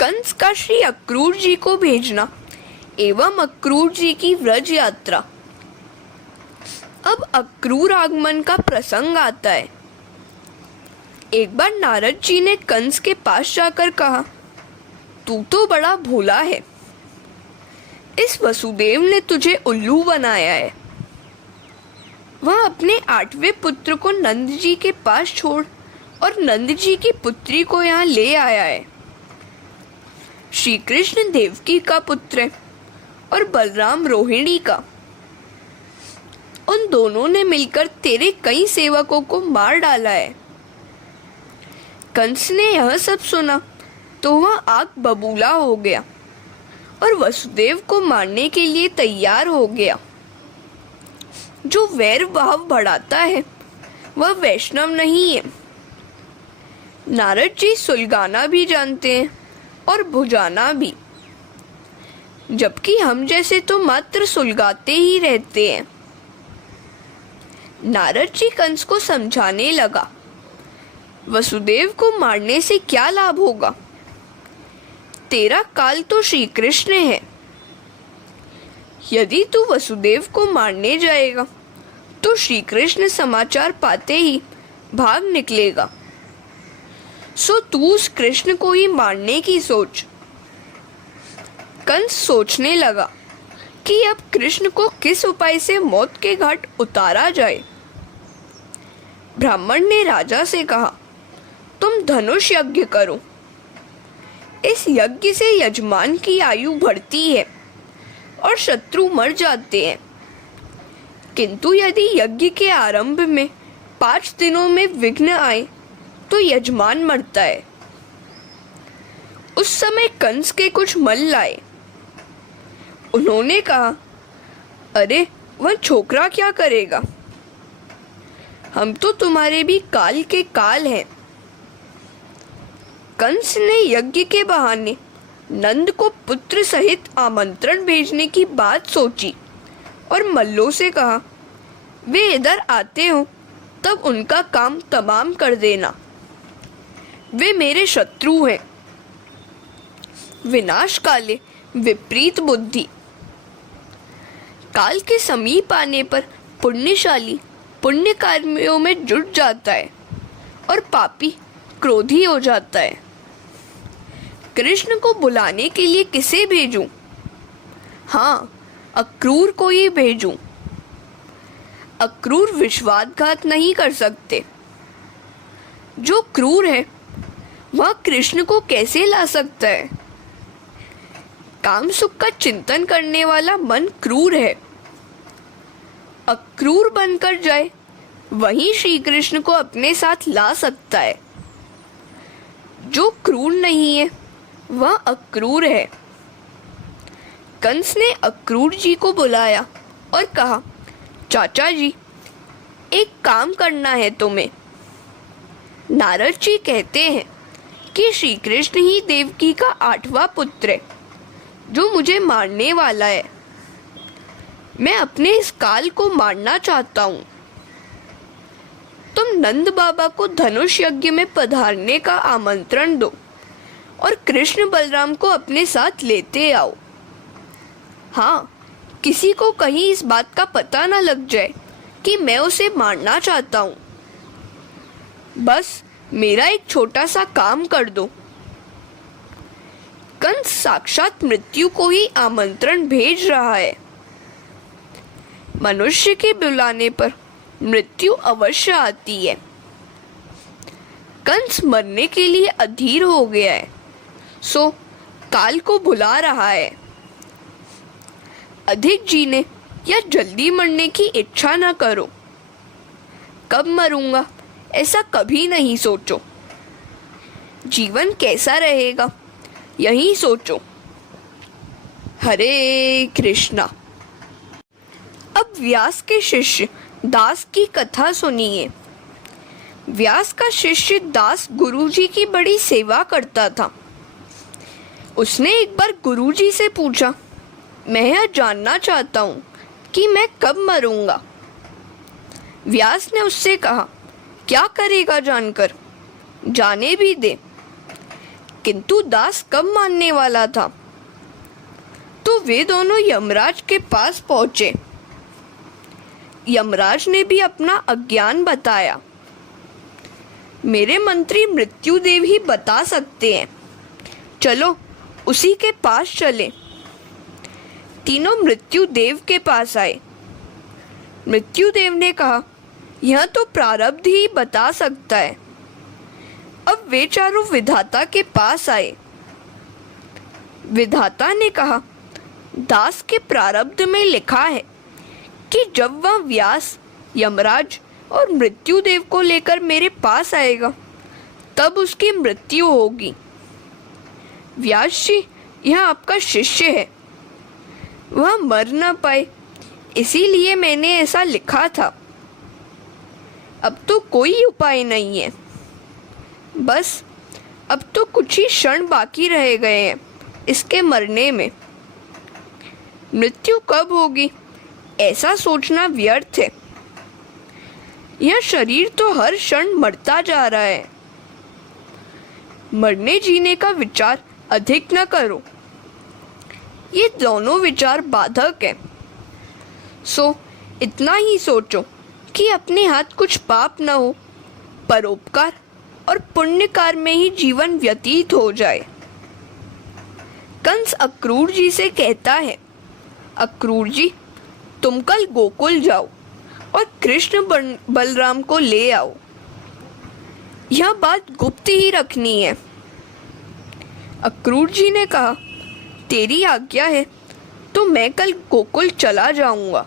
कंस का श्री अक्रूर जी को भेजना एवं अक्रूर जी की व्रज यात्रा। अब अक्रूर आगमन का प्रसंग आता है। एक बार नारद जी ने कंस के पास जाकर कहा, तू तो बड़ा भोला है, इस वसुदेव ने तुझे उल्लू बनाया है। वह अपने 8वें पुत्र को नंद जी के पास छोड़ और नंद जी की पुत्री को यहाँ ले आया है। श्री कृष्ण देवकी का पुत्र है और बलराम रोहिणी का। उन दोनों ने मिलकर तेरे कई सेवकों को मार डाला है। कंस ने यह सब सुना तो वह आग बबूला हो गया और वसुदेव को मारने के लिए तैयार हो गया। जो वैर भाव बढ़ाता है वह वैष्णव नहीं है। नारद जी सुलगाना भी जानते हैं और भुजाना भी, जबकि हम जैसे तो मात्र सुलगाते ही रहते हैं। नारद जी कंस को समझाने लगा, वसुदेव को मारने से क्या लाभ होगा? तेरा काल तो श्री कृष्ण है। यदि तू वसुदेव को मारने जाएगा तो श्री कृष्ण समाचार पाते ही भाग निकलेगा। सो तू उस कृष्ण को ही मारने की सोच। कंस सोचने लगा कि अब कृष्ण को किस उपाय से मौत के घाट उतारा जाए। ब्राह्मण ने राजा से कहा, तुम धनुष यज्ञ करो। इस यज्ञ से यजमान की आयु बढ़ती है और शत्रु मर जाते हैं। किंतु यदि यज्ञ के आरंभ में 5 दिनों में विघ्न आए तो यजमान मरता है। उस समय कंस के कुछ मल लाए। उन्होंने कहा, अरे वह छोकरा क्या करेगा? हम तो तुम्हारे भी काल के काल हैं। कंस ने यज्ञ के बहाने नंद को पुत्र सहित आमंत्रण भेजने की बात सोची और मल्लों से कहा, वे इधर आते हो तब उनका काम तमाम कर देना। वे मेरे शत्रु हैं। विनाश काले विपरीत बुद्धि। काल के समीप आने पर पुण्यशाली पुण्य कर्मियों में जुट जाता है और पापी क्रोधी हो जाता है। कृष्ण को बुलाने के लिए किसे भेजूं? हाँ, अक्रूर को ही भेजूं। अक्रूर विश्वासघात नहीं कर सकते। जो क्रूर है वह कृष्ण को कैसे ला सकता है? काम सुख का चिंतन करने वाला मन क्रूर है। अक्रूर बनकर जाए वही श्री कृष्ण को अपने साथ ला सकता है। जो क्रूर नहीं है वह अक्रूर है। कंस ने अक्रूर जी को बुलाया और कहा, चाचा जी, एक काम करना है तुम्हें। नारद जी कहते हैं कि श्री कृष्ण ही देवकी का 8वां पुत्र है जो मुझे मारने वाला है। मैं अपने इस काल को मारना चाहता हूँ। तुम नंद बाबा को धनुष यज्ञ में पधारने का आमंत्रण दो और कृष्ण बलराम को अपने साथ लेते आओ। हाँ, किसी को कहीं इस बात का पता न लग जाए कि मैं उसे मारना चाहता हूँ। बस मेरा एक छोटा सा काम कर दो। कंस साक्षात मृत्यु को ही आमंत्रण भेज रहा है। मनुष्य के बुलाने पर मृत्यु अवश्य आती है। कंस मरने के लिए अधीर हो गया है, सो काल को बुला रहा है। अधिक जीने या जल्दी मरने की इच्छा न करो। कब मरूंगा ऐसा कभी नहीं सोचो। जीवन कैसा रहेगा यही सोचो। हरे कृष्णा। अब व्यास के शिष्य दास की कथा सुनिए। व्यास का शिष्य दास गुरुजी की बड़ी सेवा करता था। उसने एक बार गुरुजी से पूछा, मैं यह जानना चाहता हूँ कि मैं कब मरूंगा। व्यास ने उससे कहा, क्या करेगा जानकर? जाने भी दे। किंतु दास कब मानने वाला था। तो वे दोनों यमराज के पास पहुंचे। यमराज ने भी अपना अज्ञान बताया। मेरे मंत्री मृत्युदेव ही बता सकते हैं, चलो उसी के पास चले। तीनों मृत्युदेव के पास आए। मृत्युदेव ने कहा, यह तो प्रारब्ध ही बता सकता है। अब वे चारों विधाता के पास आए। विधाता ने कहा, दास के प्रारब्ध में लिखा है कि जब वह व्यास, यमराज और मृत्युदेव को लेकर मेरे पास आएगा तब उसकी मृत्यु होगी। व्यास जी, यह आपका शिष्य है, वह मर न पाए इसीलिए मैंने ऐसा लिखा था। अब तो कोई उपाय नहीं है, बस अब तो कुछ ही क्षण बाकी रह गए हैं इसके मरने में। मृत्यु कब होगी ऐसा सोचना व्यर्थ है। यह शरीर तो हर क्षण मरता जा रहा है। मरने जीने का विचार अधिक न करो, ये दोनों विचार बाधक है। सो इतना ही सोचो कि अपने हाथ कुछ पाप न हो, परोपकार और पुण्यकार में ही जीवन व्यतीत हो जाए। कंस अक्रूर जी से कहता है, अक्रूर जी, तुम कल गोकुल जाओ और कृष्ण बलराम को ले आओ। यह बात गुप्त ही रखनी है। अक्रूर जी ने कहा, तेरी आज्ञा है तो मैं कल गोकुल चला जाऊंगा।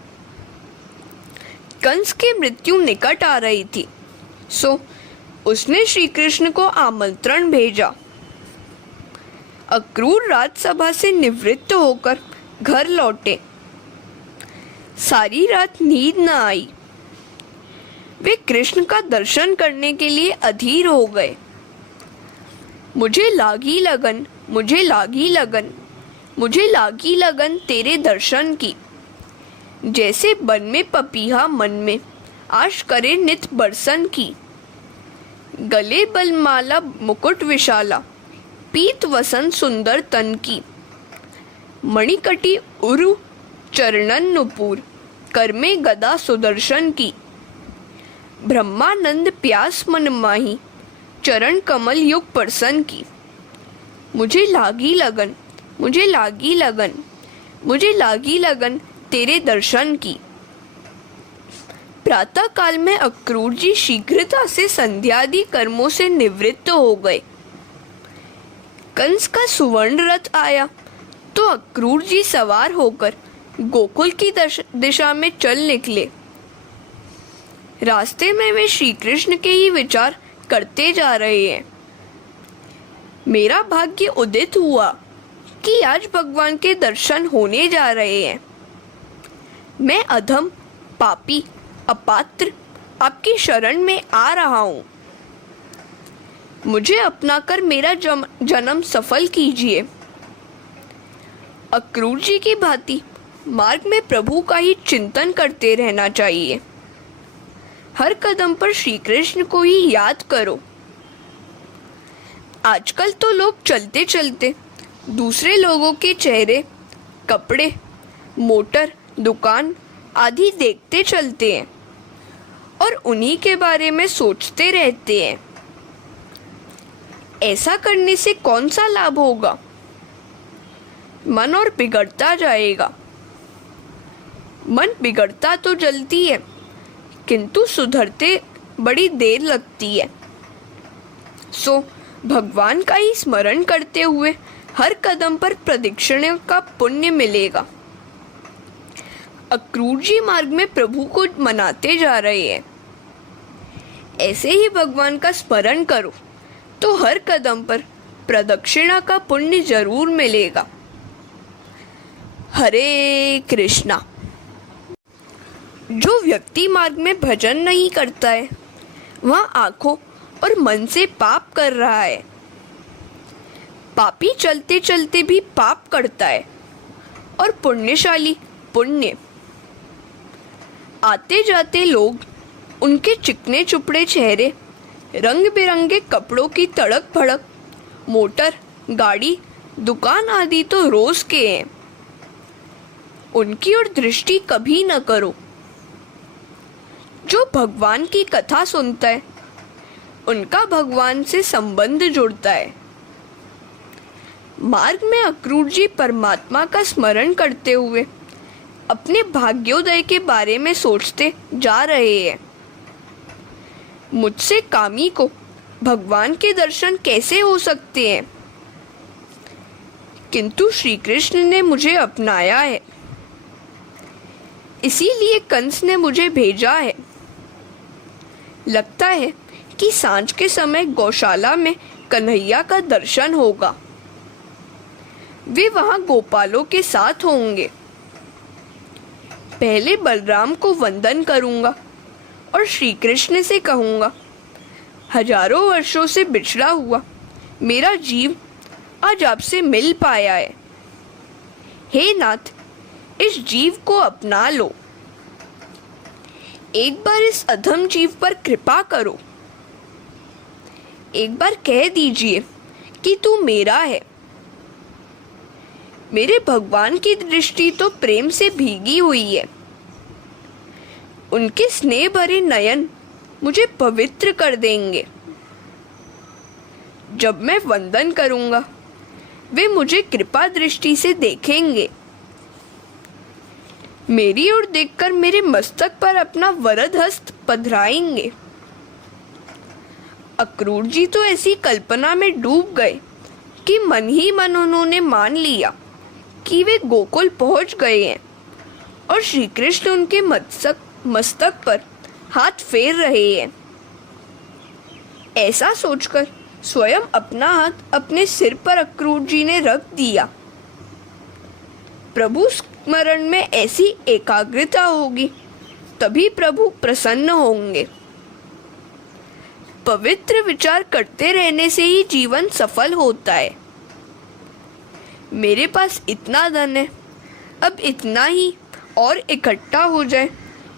कंस की मृत्यु निकट आ रही थी, सो उसने श्री कृष्ण को आमंत्रण भेजा। अक्रूर राजसभा से निवृत्त होकर घर लौटे। सारी रात नींद न आई। वे कृष्ण का दर्शन करने के लिए अधीर हो गए। मुझे लागी लगन, मुझे लागी लगन, मुझे लागी लगन तेरे दर्शन की। जैसे बन में पपीहा मन में आश करे नित बरसन की। गले बलमाला मुकुट विशाला, पीत वसन सुंदर तन की। मणिकटी उरु चरणन नुपुर, कर में गदा सुदर्शन की। ब्रह्मानंद प्यास मन माही, चरण कमल युग परसन की। मुझे लागी लगन, मुझे लागी लगन, मुझे लागी लगन तेरे दर्शन की। प्रातः काल में अक्रूर जी शीघ्रता से संध्यादि कर्मों से निवृत्त हो गए। कंस का सुवर्ण रथ आया तो अक्रूर जी सवार होकर गोकुल की दिशा में चल निकले। रास्ते में वे श्री कृष्ण के ही विचार करते जा रहे हैं। मेरा भाग्य उदित हुआ कि आज भगवान के दर्शन होने जा रहे हैं। मैं अधम, पापी, अपात्र आपकी शरण में आ रहा हूँ। मुझे अपनाकर मेरा जन्म सफल कीजिए। अक्रूर जी की भांति मार्ग में प्रभु का ही चिंतन करते रहना चाहिए। हर कदम पर श्री कृष्ण को ही याद करो। आजकल तो लोग चलते चलते दूसरे लोगों के चेहरे, कपड़े, मोटर, दुकान आदि देखते चलते हैं और उन्हीं के बारे में सोचते रहते हैं। ऐसा करने से कौन सा लाभ होगा? मन और बिगड़ता जाएगा। मन बिगड़ता तो जल्दी है, किंतु सुधरते बड़ी देर लगती है। सो भगवान का ही स्मरण करते हुए हर कदम पर प्रदक्षिणा का पुण्य मिलेगा। अक्रूर जी मार्ग में प्रभु को मनाते जा रहे हैं। ऐसे ही भगवान का स्मरण करो तो हर कदम पर प्रदक्षिणा का पुण्य जरूर मिलेगा। हरे कृष्णा। जो व्यक्ति मार्ग में भजन नहीं करता है वह आंखों और मन से पाप कर रहा है। पापी चलते चलते भी पाप करता है और पुण्यशाली पुण्य। आते जाते लोग, उनके चिकने चुपड़े चेहरे, रंग बिरंगे कपड़ों की तड़क भड़क, मोटर गाड़ी, दुकान आदि तो रोज के हैं, उनकी ओर दृष्टि कभी न करो। जो भगवान की कथा सुनता है उनका भगवान से संबंध जुड़ता है। मार्ग में अक्रूर जी परमात्मा का स्मरण करते हुए अपने भाग्योदय के बारे में सोचते जा रहे हैं। मुझसे कामी को भगवान के दर्शन कैसे हो सकते हैं? किंतु श्री कृष्ण ने मुझे अपनाया है, इसीलिए कंस ने मुझे भेजा है। लगता है कि सांझ के समय गौशाला में कन्हैया का दर्शन होगा। वे वहां गोपालों के साथ होंगे। पहले बलराम को वंदन करूंगा और श्री कृष्ण से कहूंगा, हजारों वर्षों से बिछड़ा हुआ मेरा जीव आज आपसे मिल पाया है। हे नाथ, इस जीव को अपना लो। एक बार इस अधम जीव पर कृपा करो। एक बार कह दीजिए कि तू मेरा है। मेरे भगवान की दृष्टि तो प्रेम से भीगी हुई है। उनके स्नेह भरे नयन मुझे पवित्र कर देंगे। जब मैं वंदन करूंगा वे मुझे कृपा दृष्टि से देखेंगे। मेरी ओर देखकर मेरे मस्तक पर अपना वरद हस्त पधराएंगे। अक्रूर जी तो ऐसी कल्पना में डूब गए कि मन ही मन उन्होंने मान लिया कि वे गोकुल पहुंच गए हैं और श्री कृष्ण उनके मस्तक पर हाथ फेर रहे हैं। ऐसा सोचकर स्वयं अपना हाथ अपने सिर पर अक्रूर जी ने रख दिया। प्रभु स्मरण में ऐसी एकाग्रता होगी तभी प्रभु प्रसन्न होंगे। पवित्र विचार करते रहने से ही जीवन सफल होता है। मेरे पास इतना धन है, अब इतना ही और इकट्ठा हो जाए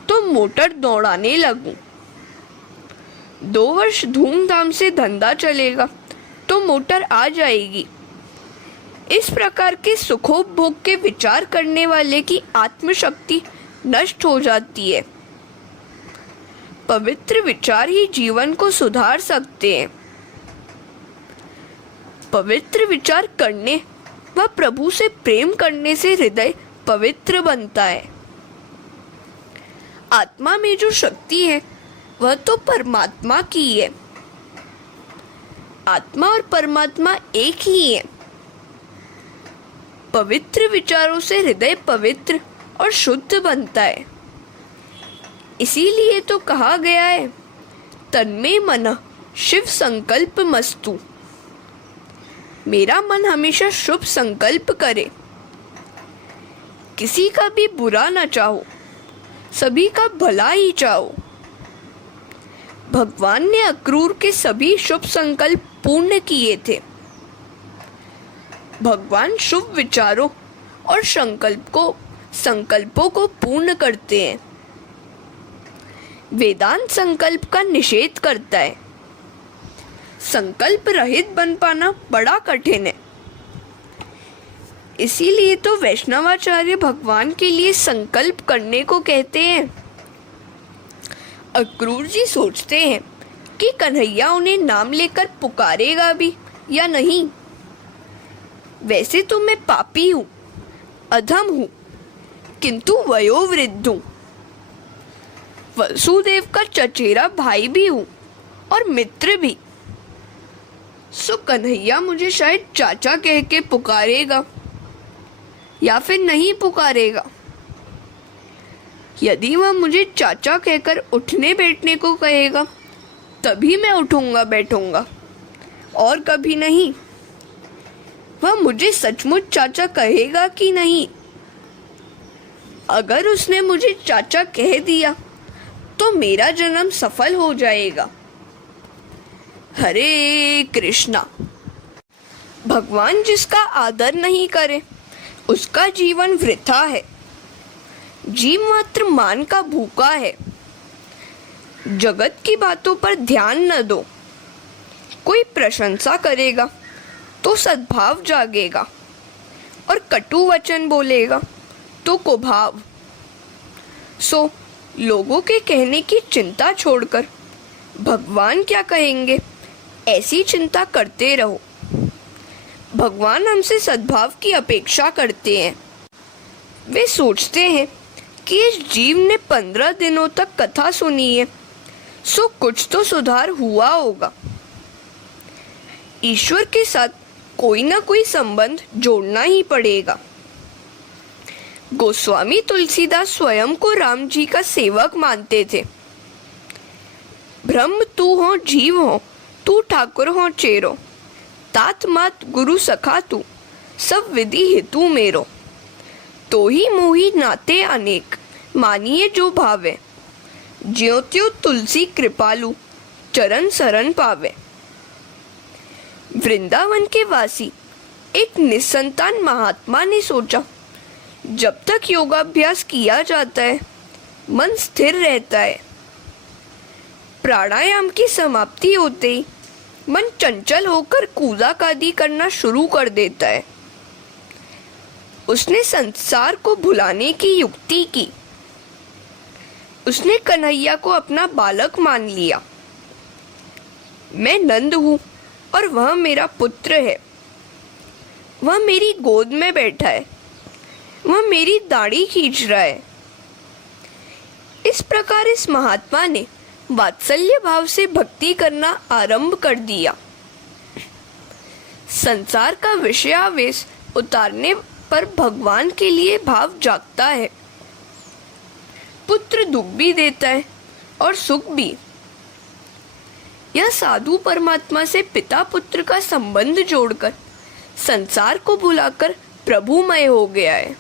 तो मोटर दौड़ाने लगूं। 2 वर्ष धूमधाम से धंधा चलेगा तो मोटर आ जाएगी। इस प्रकार के सुखोपभोग के विचार करने वाले की आत्मशक्ति नष्ट हो जाती है। पवित्र विचार ही जीवन को सुधार सकते हैं। पवित्र विचार करने व प्रभु से प्रेम करने से हृदय पवित्र बनता है। आत्मा में जो शक्ति है वह तो परमात्मा की है। आत्मा और परमात्मा एक ही है। पवित्र विचारों से हृदय पवित्र और शुद्ध बनता है। इसीलिए तो कहा गया है, तन्मे मनः शिव संकल्प मस्तु। मेरा मन हमेशा शुभ संकल्प करे। किसी का भी बुरा न चाहो, सभी का भला ही चाहो। भगवान ने अक्रूर के सभी शुभ संकल्प पूर्ण किए थे। भगवान शुभ विचारों और संकल्पों को पूर्ण करते हैं। वेदांत संकल्प का निषेध करता है। संकल्प रहित बन पाना बड़ा कठिन है। इसीलिए तो वैष्णवाचार्य भगवान के लिए संकल्प करने को कहते हैं। अक्रूर जी सोचते हैं कि कन्हैया उन्हें नाम लेकर पुकारेगा भी या नहीं। वैसे तो मैं पापी हूँ, अधम हूँ, किंतु वयोवृद्ध हूँ। वसुदेव का चचेरा भाई भी हूँ और मित्र भी। सो कन्हैया मुझे शायद चाचा कह के पुकारेगा या फिर नहीं पुकारेगा। यदि वह मुझे चाचा कहकर उठने बैठने को कहेगा तभी मैं उठूंगा बैठूंगा, और कभी नहीं। वह मुझे सचमुच चाचा कहेगा कि नहीं? अगर उसने मुझे चाचा कह दिया तो मेरा जन्म सफल हो जाएगा। हरे कृष्णा। भगवान जिसका आदर नहीं करे उसका जीवन वृथा है। जीव मात्र मान का भूखा है। जगत की बातों पर ध्यान न दो। कोई प्रशंसा करेगा तो सद्भाव जागेगा, और कटु वचन बोलेगा तो कुभाव। सो लोगों के कहने की चिंता छोड़कर भगवान क्या कहेंगे ऐसी चिंता करते रहो। भगवान हमसे सद्भाव की अपेक्षा करते हैं। वे सोचते हैं कि इस जीव ने 15 दिनों तक कथा सुनी है, सो कुछ तो सुधार हुआ होगा। ईश्वर के साथ कोई ना कोई संबंध जोड़ना ही पड़ेगा। गोस्वामी तुलसीदास स्वयं को राम जी का सेवक मानते थे। ब्रह्म तू हो जीव हो, तू ठाकुर हो चेरो, तात मात गुरु सखा तू, सब विधि हेतु मेरो। तो ही मोही नाते अनेक, मानिए जो भावे, ज्यों त्यों तुलसी कृपालु, चरण शरण पावे। वृंदावन के वासी एक निसंतान महात्मा ने सोचा, जब तक योगाभ्यास किया जाता है मन स्थिर रहता है, प्राणायाम की समाप्ति होते ही मन चंचल होकर कूदाकादी करना शुरू कर देता है। उसने संसार को भुलाने की युक्ति की। उसने कन्हैया को अपना बालक मान लिया। मैं नंद हूँ और वह मेरा पुत्र है। वह मेरी गोद में बैठा है, वह मेरी दाढ़ी खींच रहा है। इस प्रकार इस महात्मा ने वात्सल्य भाव से भक्ति करना आरंभ कर दिया। संसार का विषयावेश उतारने पर भगवान के लिए भाव जागता है। पुत्र दुख भी देता है और सुख भी। यह साधु परमात्मा से पिता पुत्र का संबंध जोड़कर संसार को भुलाकर प्रभुमय हो गया है।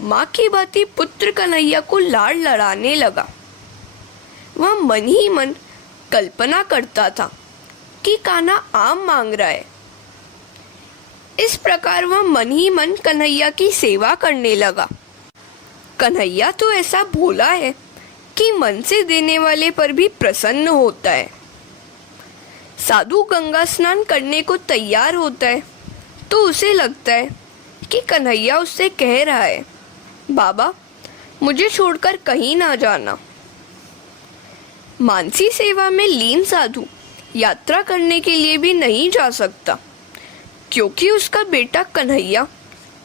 माँ की भांति पुत्र कन्हैया को लाड़ लड़ाने लगा। वह मन ही मन कल्पना करता था कि कान्हा आम मांग रहा है। इस प्रकार वह मन ही मन कन्हैया की सेवा करने लगा। कन्हैया तो ऐसा भोला है कि मन से देने वाले पर भी प्रसन्न होता है। साधु गंगा स्नान करने को तैयार होता है तो उसे लगता है कि कन्हैया उससे कह रहा है, बाबा मुझे छोड़कर कहीं ना जाना। मानसी सेवा में लीन साधु यात्रा करने के लिए भी नहीं जा सकता, क्योंकि उसका बेटा कन्हैया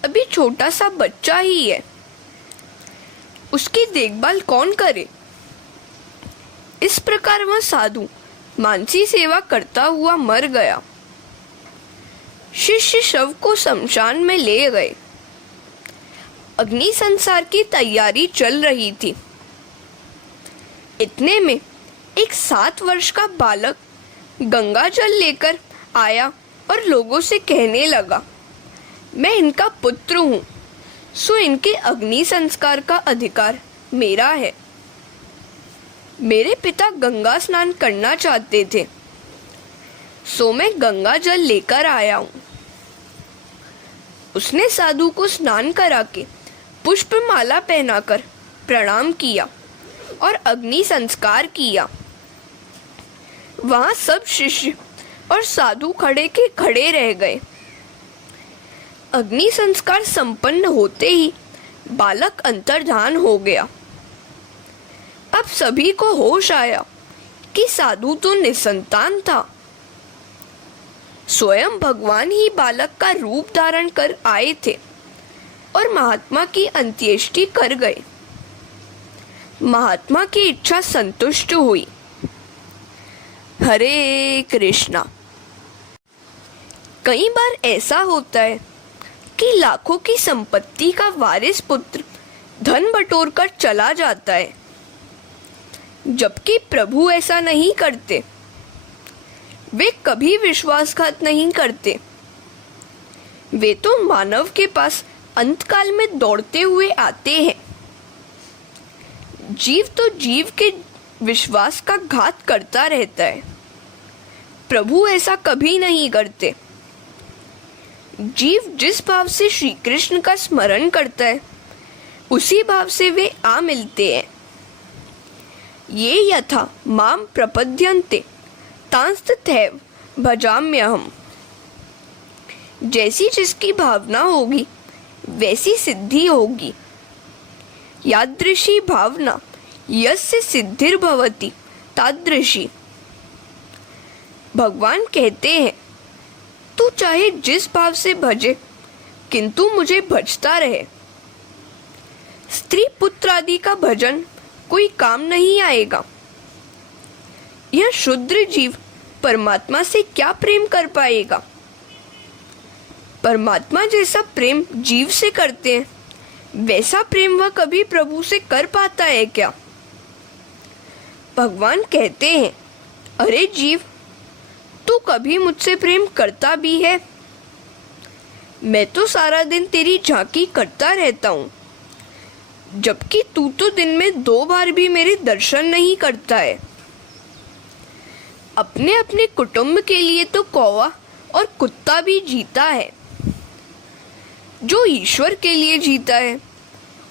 अभी छोटा सा बच्चा ही है। उसकी देखभाल कौन करे? इस प्रकार वह साधु मानसी सेवा करता हुआ मर गया। शिष्य शव को शमशान में ले गए। अग्नि संस्कार की तैयारी चल रही थी। इतने में एक 7 वर्ष का बालक गंगा जल लेकर आया और लोगों से कहने लगा, मैं इनका पुत्र हूँ, सो इनके अग्नि संस्कार का अधिकार मेरा है। मेरे पिता गंगा स्नान करना चाहते थे, सो मैं गंगा जल लेकर आया हूँ। उसने साधु को स्नान करा के पुष्प माला पहनाकर प्रणाम किया और अग्नि संस्कार किया। वहां सब शिष्य और साधु खड़े के खड़े रह गए। अग्नि संस्कार संपन्न होते ही बालक अंतर्धान हो गया। अब सभी को होश आया कि साधु तो निसंतान था। स्वयं भगवान ही बालक का रूप धारण कर आए थे और महात्मा की अंत्येष्टि कर गए। महात्मा की इच्छा संतुष्ट हुई। हरे कृष्णा। कई बार ऐसा होता है कि लाखों की संपत्ति का वारिस पुत्र धन बटोर कर चला जाता है, जबकि प्रभु ऐसा नहीं करते। वे कभी विश्वासघात नहीं करते। वे तो मानव के पास अंतकाल में दौड़ते हुए आते हैं। जीव तो जीव के विश्वास का घात करता रहता है। प्रभु ऐसा कभी नहीं करते। जीव जिस भाव से श्री कृष्ण का स्मरण करता है, उसी भाव से वे आ मिलते हैं। ये यथा माम प्रपद्यन्ते तांस्तथैव भजाम्यहम्। जैसी जिसकी भावना होगी वैसी सिद्धि होगी। यादृशी भावना यस्य सिद्धिर्भवति तादृशी। भगवान कहते हैं तू चाहे जिस भाव से भजे किंतु मुझे भजता रहे। स्त्री पुत्र आदि का भजन कोई काम नहीं आएगा। यह शुद्र जीव परमात्मा से क्या प्रेम कर पाएगा? परमात्मा जैसा प्रेम जीव से करते हैं वैसा प्रेम वह कभी प्रभु से कर पाता है क्या? भगवान कहते हैं अरे जीव, तू कभी मुझसे प्रेम करता भी है? मैं तो सारा दिन तेरी झांकी करता रहता हूँ, जबकि तू तो दिन में 2 बार भी मेरे दर्शन नहीं करता है। अपने अपने कुटुंब के लिए तो कौवा और कुत्ता भी जीता है। जो ईश्वर के लिए जीता है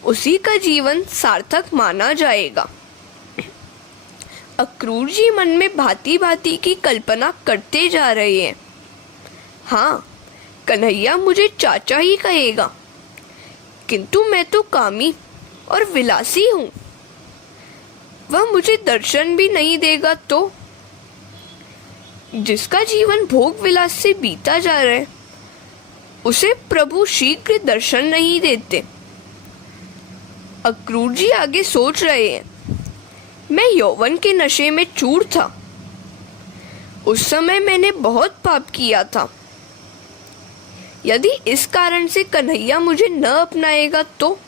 उसी का जीवन सार्थक माना जाएगा। अक्रूर जी मन में भांति भांति की कल्पना करते जा रहे हैं। हाँ, कन्हैया मुझे चाचा ही कहेगा, किंतु मैं तो कामी और विलासी हूँ। वह मुझे दर्शन भी नहीं देगा तो? जिसका जीवन भोग विलास से बीता जा रहा है उसे प्रभु शीघ्र दर्शन नहीं देते। अक्रूर जी आगे सोच रहे हैं, मैं यौवन के नशे में चूर था। उस समय मैंने बहुत पाप किया था। यदि इस कारण से कन्हैया मुझे न अपनाएगा तो?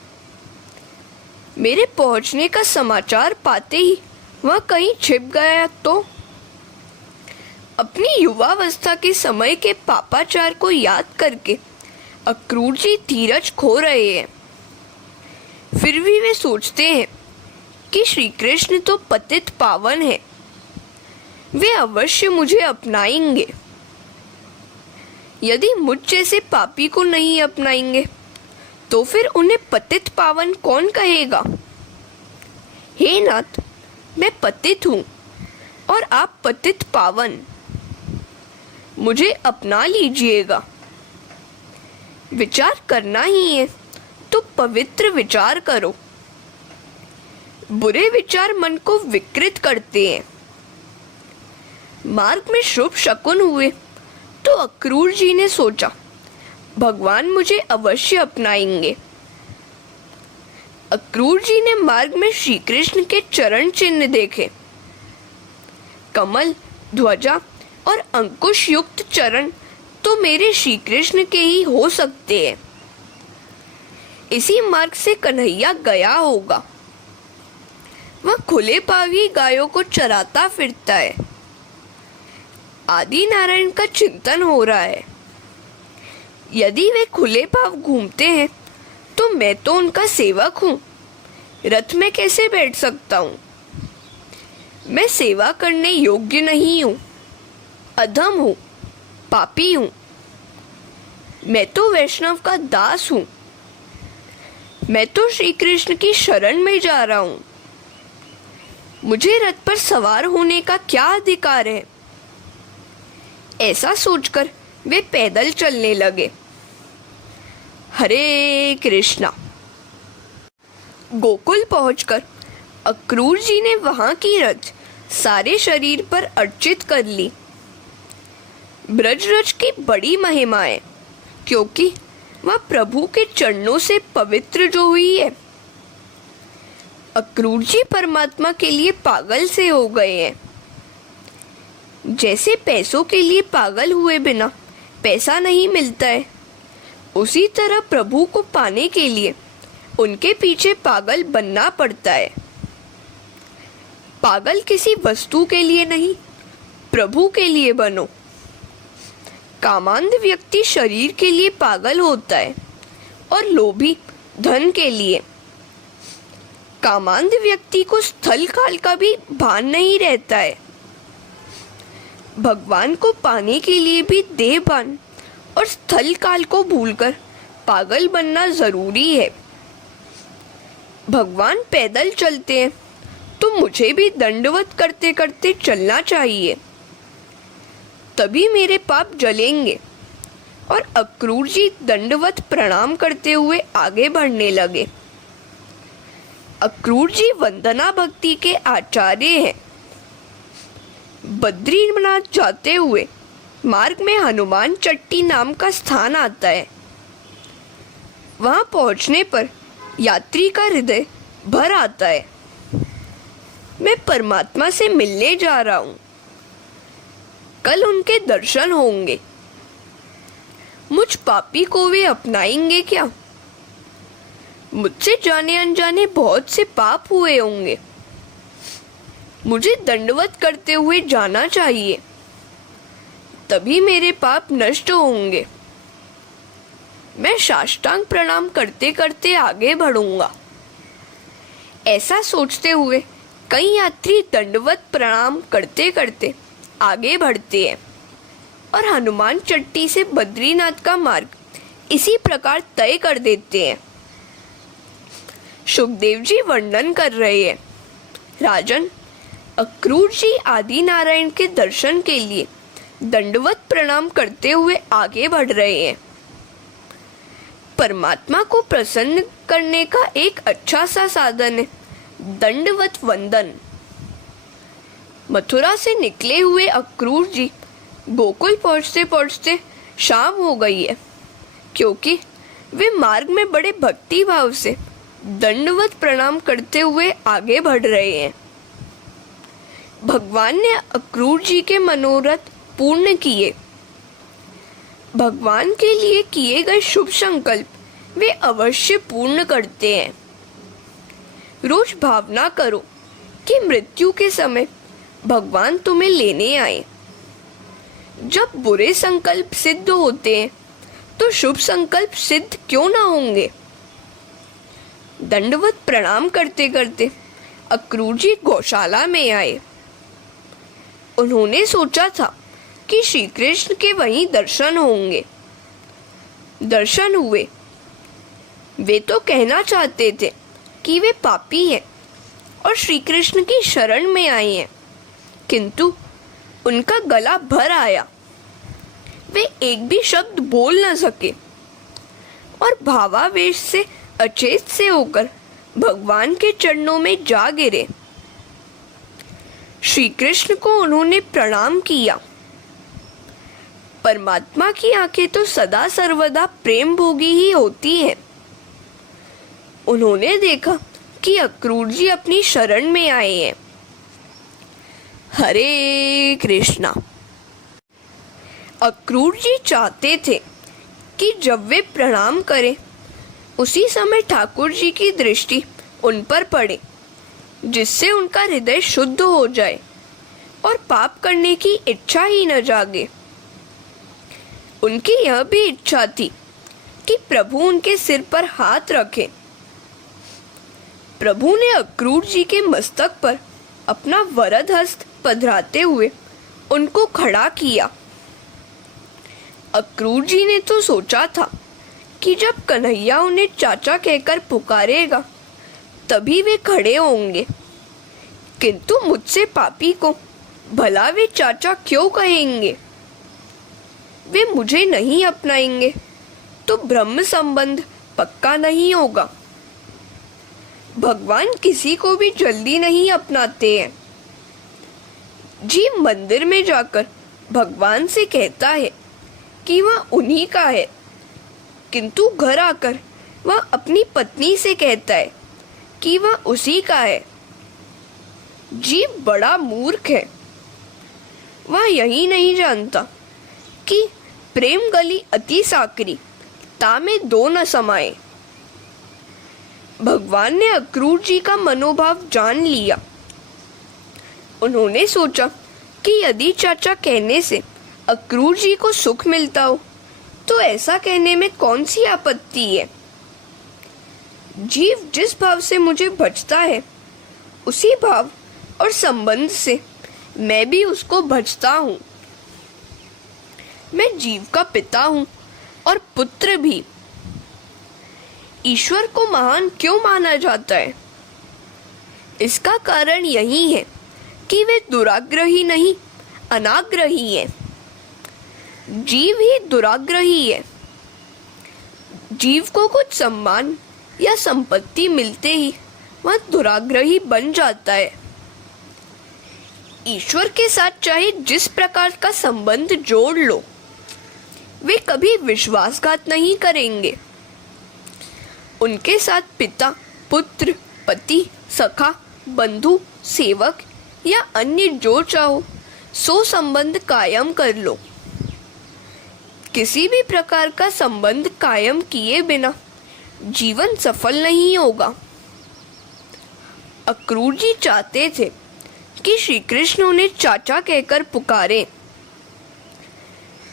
मेरे पहुंचने का समाचार पाते ही वह कहीं छिप गया तो? अपनी युवावस्था के समय के पापाचार को याद करके अक्रूर जी धीरज खो रहे हैं। फिर भी वे सोचते हैं कि श्री कृष्ण तो पतित पावन है, वे अवश्य मुझे अपनाएंगे। यदि मुझ जैसे पापी को नहीं अपनाएंगे तो फिर उन्हें पतित पावन कौन कहेगा? हे नाथ, मैं पतित हूँ और आप पतित पावन, मुझे अपना लीजिएगा। विचार करना ही है तो पवित्र विचार करो। बुरे विचार मन को विकृत करते हैं। मार्ग में शुभ शकुन हुए तो अक्रूर जी ने सोचा भगवान मुझे अवश्य अपनाएंगे। अक्रूर जी ने मार्ग में श्री कृष्ण के चरण चिन्ह देखे। कमल, ध्वजा और अंकुश युक्त चरण तो मेरे श्री कृष्ण के ही हो सकते हैं। इसी मार्ग से कन्हैया गया होगा। वह खुले पांव ही गायों को चराता फिरता है। आदि नारायण का चिंतन हो रहा है। यदि वे खुले पांव घूमते हैं तो मैं तो उनका सेवक हूँ, रथ में कैसे बैठ सकता हूँ? मैं सेवा करने योग्य नहीं हूँ, अधम हूँ, पापी हूँ। मैं तो वैष्णव का दास हूँ। मैं तो श्री कृष्ण की शरण में जा रहा हूँ। मुझे रथ पर सवार होने का क्या अधिकार है? ऐसा सोचकर वे पैदल चलने लगे। हरे कृष्णा। गोकुल पहुंचकर अक्रूर जी ने वहां की रज सारे शरीर पर अर्चित कर ली। ब्रजरज की बड़ी महिमा है, क्योंकि वह प्रभु के चरणों से पवित्र जो हुई है। अक्रूर जी परमात्मा के लिए पागल से हो गए हैं। जैसे पैसों के लिए पागल हुए बिना पैसा नहीं मिलता है, उसी तरह प्रभु को पाने के लिए उनके पीछे पागल बनना पड़ता है। पागल किसी वस्तु के लिए नहीं, प्रभु के लिए बनो। कामांध व्यक्ति शरीर के लिए पागल होता है और लोभी धन के लिए। कामांध व्यक्ति को स्थल काल का भी भान नहीं रहता है। भगवान को पाने के लिए भी देह भान और स्थल काल को भूलकर पागल बनना जरूरी है। भगवान पैदल चलते हैं तो मुझे भी दंडवत करते करते चलना चाहिए, तभी मेरे पाप जलेंगे। और अक्रूर जी दंडवत प्रणाम करते हुए आगे बढ़ने लगे। अक्रूर जी वंदना भक्ति के आचार्य हैं। बद्रीनाथ जाते हुए मार्ग में हनुमान चट्टी नाम का स्थान आता है। वहां पहुंचने पर यात्री का हृदय भर आता है। मैं परमात्मा से मिलने जा रहा हूं। कल उनके दर्शन होंगे। मुझ पापी को वे अपनाएंगे क्या? मुझसे जाने अनजाने बहुत से पाप हुए होंगे। मुझे दंडवत करते हुए जाना चाहिए, तभी मेरे पाप नष्ट होंगे। मैं साष्टांग प्रणाम करते करते आगे बढ़ूंगा। ऐसा सोचते हुए कई यात्री दंडवत प्रणाम करते करते आगे बढ़ते हैं और हनुमान चट्टी से बद्रीनाथ का मार्ग इसी प्रकार तय कर देते हैं। सुखदेव जी वर्णन कर रहे हैं, राजन, अक्रूर जी आदि नारायण के दर्शन के लिए दंडवत प्रणाम करते हुए आगे बढ़ रहे हैं। परमात्मा को प्रसन्न करने का एक अच्छा सा साधन है दंडवत वंदन। मथुरा से निकले हुए अक्रूर जी गोकुल पहुंचते पहुंचते शाम हो गई है, क्योंकि वे मार्ग में बड़े भक्ति भाव से दंडवत प्रणाम करते हुए आगे बढ़ रहे हैं। भगवान ने अक्रूर जी के मनोरथ पूर्ण किए। भगवान के लिए किए गए शुभ संकल्प वे अवश्य पूर्ण करते हैं। रोज भावना करो कि मृत्यु के समय भगवान तुम्हें लेने आए। जब बुरे संकल्प सिद्ध होते हैं तो शुभ संकल्प सिद्ध क्यों ना होंगे। दंडवत प्रणाम करते करते अक्रूर जी गौशाला में आए। उन्होंने सोचा था कि श्री कृष्ण के वहीं दर्शन होंगे। दर्शन हुए। वे तो कहना चाहते थे कि वे पापी हैं और श्री कृष्ण की शरण में आए हैं, किंतु उनका गला भर आया। वे एक भी शब्द बोल न सके और भावावेश से अचेत से होकर भगवान के चरणों में जा गिरे। श्री कृष्ण को उन्होंने प्रणाम किया। परमात्मा की आंखें तो सदा सर्वदा प्रेम भोगी ही होती हैं। उन्होंने देखा कि अक्रूर जी अपनी शरण में आए हैं। हरे कृष्णा। अक्रूर जी चाहते थे कि जब वे प्रणाम करें उसी समय ठाकुर जी की दृष्टि उन पर पड़े, जिससे उनका हृदय शुद्ध हो जाए और पाप करने की इच्छा ही न जागे। उनकी यह भी इच्छा थी कि प्रभु उनके सिर पर हाथ रखें। प्रभु ने अक्रूर जी के मस्तक पर अपना वरद हस्त पधराते हुए उनको खड़ा किया। अक्रूर जी ने तो सोचा था कि जब कन्हैया उन्हें चाचा कहकर पुकारेगा तभी वे खड़े होंगे, किंतु मुझसे पापी को भला वे चाचा क्यों कहेंगे। वे मुझे नहीं अपनाएंगे तो ब्रह्म संबंध पक्का नहीं होगा। भगवान किसी को भी जल्दी नहीं अपनाते हैं। जीव मंदिर में जाकर भगवान से कहता है कि वह उन्हीं का है, किंतु घर आकर वह अपनी पत्नी से कहता है कि वह उसी का है। जीव बड़ा मूर्ख है। वह यही नहीं जानता कि प्रेम गली अति साकरी, तामे दो न समाए। भगवान ने अक्रूर जी का मनोभाव जान लिया। उन्होंने सोचा कि यदि चाचा कहने से अक्रूर जी को सुख मिलता हो तो ऐसा कहने में कौन सी आपत्ति है। जीव जिस भाव से मुझे भजता है उसी भाव और संबंध से मैं भी उसको भजता हूँ। मैं जीव का पिता हूँ और पुत्र भी। ईश्वर को महान क्यों माना जाता है? इसका कारण यही है कि वे दुराग्रही नहीं, अनाग्रही हैं। जीव ही दुराग्रही है। जीव को कुछ सम्मान या संपत्ति मिलते ही वह दुराग्रही बन जाता है। ईश्वर के साथ चाहे जिस प्रकार का संबंध जोड़ लो, वे कभी विश्वासघात नहीं करेंगे। उनके साथ पिता, पुत्र, पति, सखा, बंधु, सेवक या अन्य जो चाहो सो संबंध कायम कर लो। किसी भी प्रकार का संबंध कायम किए बिना जीवन सफल नहीं होगा। अक्रूर जी चाहते थे कि श्री कृष्ण उन्हें चाचा कहकर पुकारे।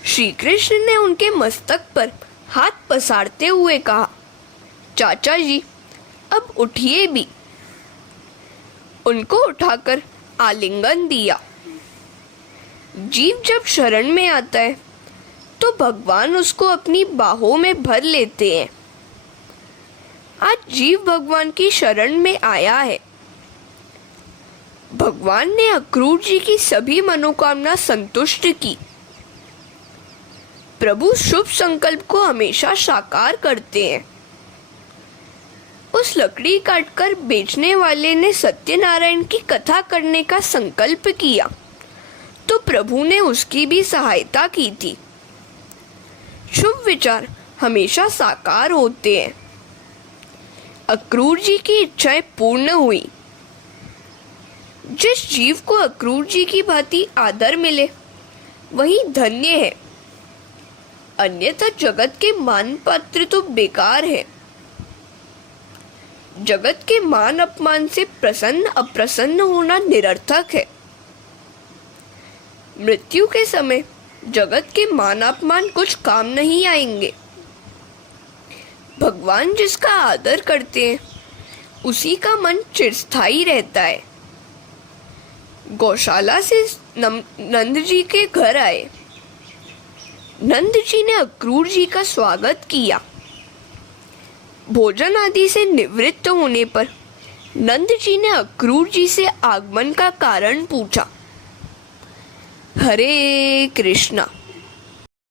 श्री कृष्ण ने उनके मस्तक पर हाथ पसारते हुए कहा, चाचा जी अब उठिए भी। उनको उठाकर आलिंगन दिया। जीव जब शरण में आता है तो भगवान उसको अपनी बाहों में भर लेते हैं। आज जीव भगवान की शरण में आया है। भगवान ने अक्रूर जी की सभी मनोकामना संतुष्ट की। प्रभु शुभ संकल्प को हमेशा साकार करते हैं। उस लकड़ी काटकर बेचने वाले ने सत्यनारायण की कथा करने का संकल्प किया तो प्रभु ने उसकी भी सहायता की थी। शुभ विचार हमेशा साकार होते हैं। अक्रूर जी की इच्छाएं पूर्ण हुई। जिस जीव को अक्रूर जी की भांति आदर मिले वही धन्य है, अन्यथा जगत के मान पात्र तो बेकार है। जगत के मान अपमान से प्रसन्न अप्रसन्न होना निरर्थक है। मृत्यु के समय जगत के मान अपमान कुछ काम नहीं आएंगे। भगवान जिसका आदर करते हैं उसी का मन चिरस्थायी रहता है। गौशाला से नंद जी के घर आए। नंद जी ने अक्रूर जी का स्वागत किया। भोजन आदि से निवृत्त होने पर नंद जी ने अक्रूर जी से आगमन का कारण पूछा। हरे कृष्णा।